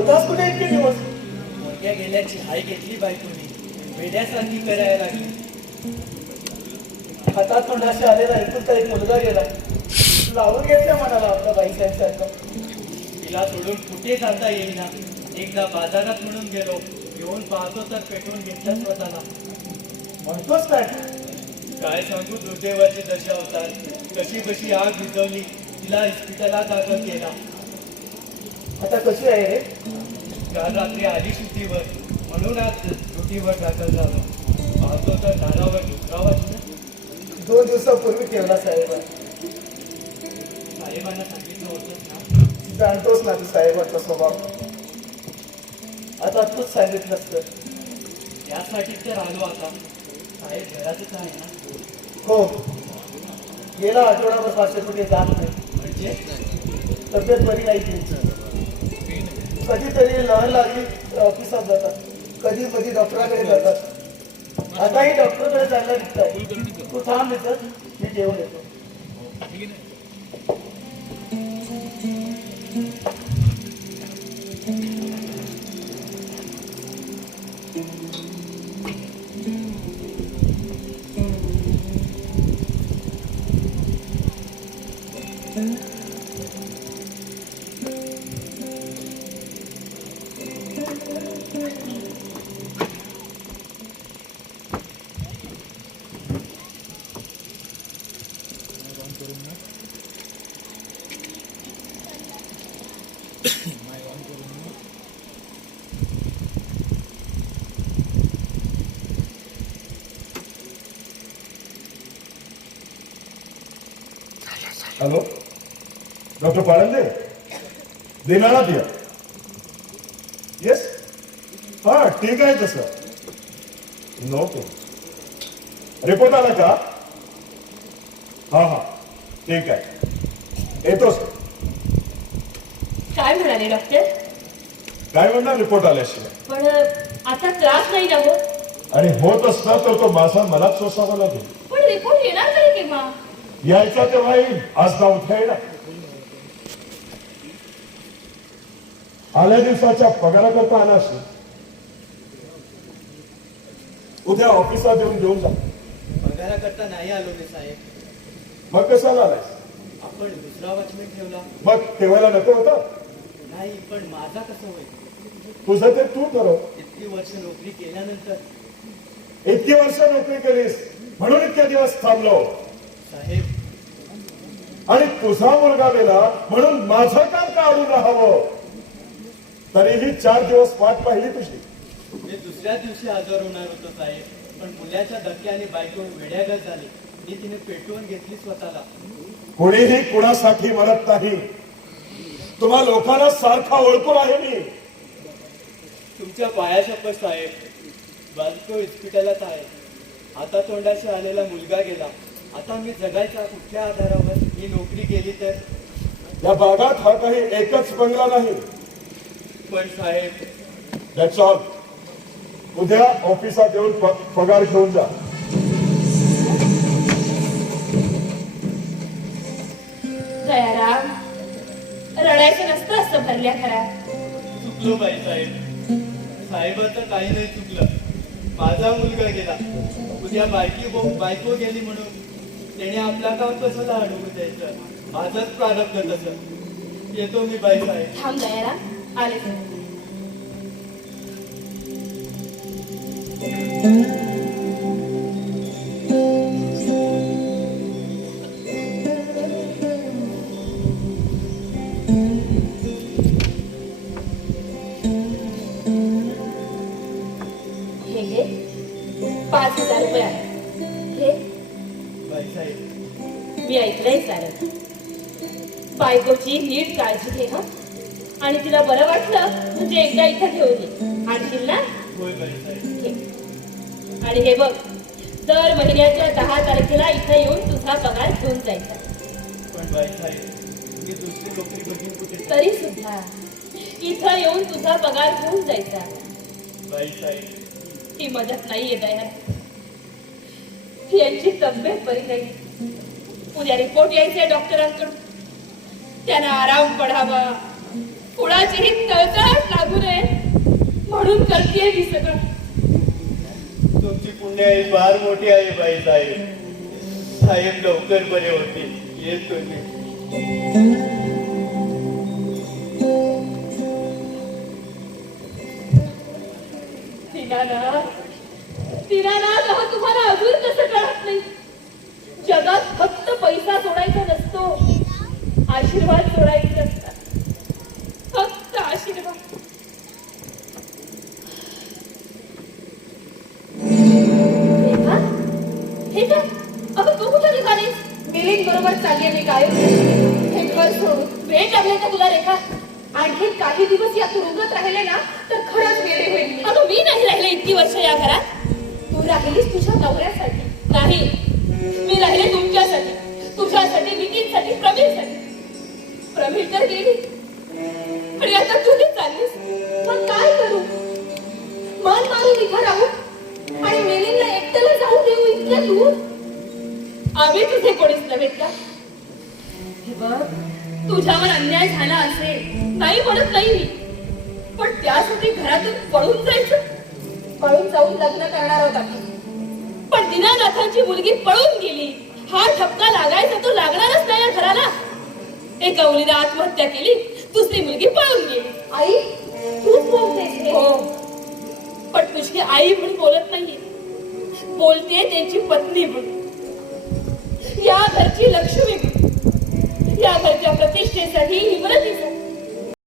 होतास कुठे इतके दिवस? मोठ्या गेल्याची हाय घेतली बायकोनी, वेड्यासारखी करायला लागली. हातात तोंडाशी आलेला एकुलता एक मुलगा गेला. लावून घेतल्या मनाला आपल्या बाईसाहेबसारखं. तिला सोडून कुठे जाता येईना. एकदा बाजारात म्हणून गेलो, येऊन पाहतो तर पेटवून घेतलं स्वतःला. म्हणतोस काय? काय सांगू दुर्दैवाची दशा होतात. कशी बशी आग विझवली, तिला इस्पितळात दाखल केला. आता कशी आहे रे? काल रात्री आली सुट्टीवर, म्हणून आज ड्युटीवर दाखल झालो. पाहतो तर दारावर दुसरा वाचलं. 2 दिवसापूर्वी ठेवला साहेब. साहेबांना सांगितलं होतंच ना. जाणतोच ना तू साहेबांचा स्वभाव. आता तूच सांगितलंस तर. त्यासाठीच तर आलो आता. साहेब घरातच आहे ना? हो, गेला आठवडाभर पाचशे कुठे जात नाही. म्हणजे तब्येत बरी नाही त्यांची. कधीतरी लहान लागली ऑफिसात जातात, कधी कधी डॉक्टराकडे जातात. आताही डॉक्टरकडे जायला निघताय. तू थांब इथं, मी जेवण येतो. हॅलो, डॉक्टर पाळंदे, दिनानाथ या. येस, हा ठीक आहे. तसं नो प्रॉब्लेम. रिपोर्ट आला का? हा हा ठीक आहे, येतोच. काय म्हणाले डॉक्टर? काय म्हणणार रिपोर्ट आल्याशिवाय? पण आता त्रास नाही ना होत? आणि होत असता तर तो माझा मलाच सोसावा लागेल. पण रिपोर्ट येणार तरी केव्हा? यायचा तेव्हा येईल, आज ना उद्या येणार. आल्या दिवसाच्या पगाराकरता आला असेल. उद्या ऑफिसात येऊन घेऊन जा. पगाराकरता नाही आलो मी साहेब. मग कशाला आलायस? आपण दुसरा वॉचमॅन ठेवला. मग ठेवायला नको होतं? नाही, पण माझा कसं होईल? तुझं ते तू ठरव. इतकी वर्ष नोकरी केल्यानंतर. इतकी वर्ष नोकरी केलीस म्हणून इतके दिवस थांबलो. साहेब, आणि तुझा मुलगा गेला म्हणून माझं काम काढून राहावं. तरीही 4 दिवस वाट पाहिली तुझी. मी दुसऱ्या दिवशी आजार होणार होतो साहेब, पण मुलाच्या धक्क्याने बायको वेड्यागत झाली. मी तिने पेटवून घेतली स्वतःला. कोणीही कुणासाठी मरत नाही. तुम्हा लोकांना सारखा ओळखून आहे मी. तुमच्या पायाशपथ साहेब. बायको इस्पितळात आहे. आता तोंडाशी आलेला मुलगा गेला. आता मी जगायच्या कुठल्या आधारावर? ही नोकरी केली तर? या भागात हा काही एकच बंगला नाही. पण साहेब, दॅट्स ऑल. उद्या ऑफिसात येऊन पगार घेऊन जा. दयाराम, रडायचं नसतं असं भरल्या घरात. चुकलो बाई साहेब. साहेबांचं काही नाही चुकलं. माझा मुलगा गेला. उद्या बायको गेली म्हणून त्याने आपला काम कसं अडवून द्यायचं? माझंच प्रारब्ध तसं. येतो मी बाई साहेब. थांब दयाराम, आले. हे घे, 5,000 रुपये आहे. हे बाई साहेब, मी ऐकलंय सारं. बायकोची नीट काळजी घे हं. आणि तिला बरं वाटलं म्हणजे एकदा इथं घेऊन ये. आणशील ना? होय बाई साहेब. घे. आणि हे बघ, दर महिन्याच्या 10 तारखेला इथं येऊन तुझा पगार घेऊन जायचा. पण बाई साहेब, मी दुसरी नोकरी बघीन कुठे? तरी सुद्धा इथं येऊन तुझा पगार घेऊन जायचा. बाई साहेब, ही मदत नाहीये दया. यांची तब्येत बरी नाही. उद्या रिपोर्ट यायचे डॉक्टरांकडून. त्यांना आराम पडावा. कुणाचीही तळतळाट लागू नये म्हणून करतेय मी सगळं. तुमची पुण्याई फार मोठी आहे बाई साहेब. साहेब लवकर बरे होते. येतो मी. दीनानाथ अहो तुम्हाला अजून कसं कळत नाही. जगात फक्त पैसा सोडायचा नसतो, आशीर्वाद सोडायचे असतात. फक्त आशीर्वाद. रेखा, हे काय? अगं तू कुठे निघालीस? मिलिंद बरोबर चालली मी काय हे घर सोडून. वेळ लागले का तुला रेखा? आणखी काही दिवस या तुरुंगात राहिले ना तर खरंच वेळे होईल मी. अगं मी नाही राहिले इतकी वर्ष या घरात. तू राहिलीस तुझ्या नवऱ्यासाठी. नाही, मी राहिले तुमच्यासाठी, तुझ्यासाठी, नितीनसाठी, प्रवीणसाठी. प्रवीण तर गेली आणि आता तू चाललीस. मग काय करू? मन मारून इथं राहू आणि मिलिंदला एकट्याला जाऊ देऊ इतक्या दूर? आम्ही तुझे कोणीच नव्हेत का? हे बघ, तुझ्यावर अन्याय झाला असेल नाही म्हणत नाही मी, पण त्यासाठी घरातून पळून जायचं. पळून जाऊन लग्न करणार आहोत आपण. पण दीनानाथांची मुलगी पळून गेली हा ठपका लागायचा तो लागणारच नाही या घराला. एका मुलीने आत्महत्या केली, दुसरी मुलगी पळून गेली. आई, तूच बोलतेस हे? हो, पण तुझी आई म्हणून बोलत नाही, बोलते त्यांची पत्नी म्हणून, या घरची लक्ष्मी म्हणून, या घरच्या प्रतिष्ठेसाठी, इमरतीसाठी.